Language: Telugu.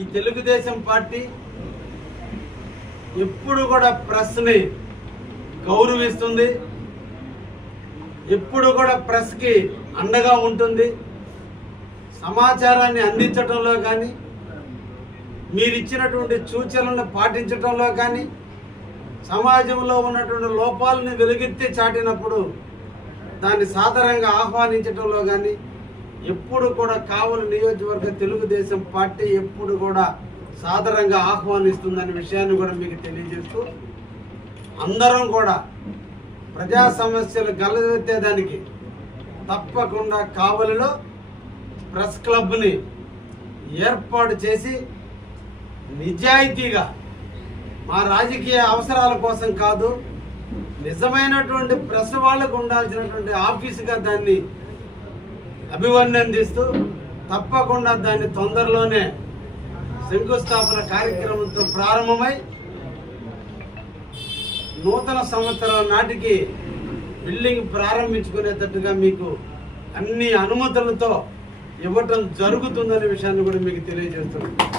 ఈ తెలుగుదేశం పార్టీ ఎప్పుడు కూడా ప్రెస్ని గౌరవిస్తుంది, ఎప్పుడు కూడా ప్రెస్కి అండగా ఉంటుంది. సమాచారాన్ని అందించడంలో కానీ, మీరిచ్చినటువంటి సూచనలను పాటించడంలో కానీ, సమాజంలో ఉన్నటువంటి లోపాలను వెలుగెత్తి చాటినప్పుడు దాన్ని సాధారణంగా ఆహ్వానించడంలో కానీ ఎప్పుడు కూడా కావలి నియోజకవర్గ తెలుగుదేశం పార్టీ ఎప్పుడు కూడా సాధారణంగా ఆహ్వానిస్తుందనే విషయాన్ని కూడా మీకు తెలియజేస్తూ, అందరం కూడా ప్రజా సమస్యలు గలవెత్తేదానికి తప్పకుండా కావలిలో ప్రెస్ క్లబ్ని ఏర్పాటు చేసి నిజాయితీగా మా రాజకీయ అవసరాల కోసం కాదు, నిజమైనటువంటి ప్రెస్ వాళ్ళకు ఉండాల్సినటువంటి ఆఫీసుగా దాన్ని అభివర్ణిస్తూ తప్పకుండా దాన్ని తొందరలోనే శంకుస్థాపన కార్యక్రమంతో ప్రారంభమై నూతన సంవత్సరం నాటికి బిల్డింగ్ ప్రారంభించుకునేటట్టుగా మీకు అన్ని అనుమతులతో ఇవ్వటం జరుగుతుందనే విషయాన్ని కూడా మీకు తెలియజేస్తున్నాను.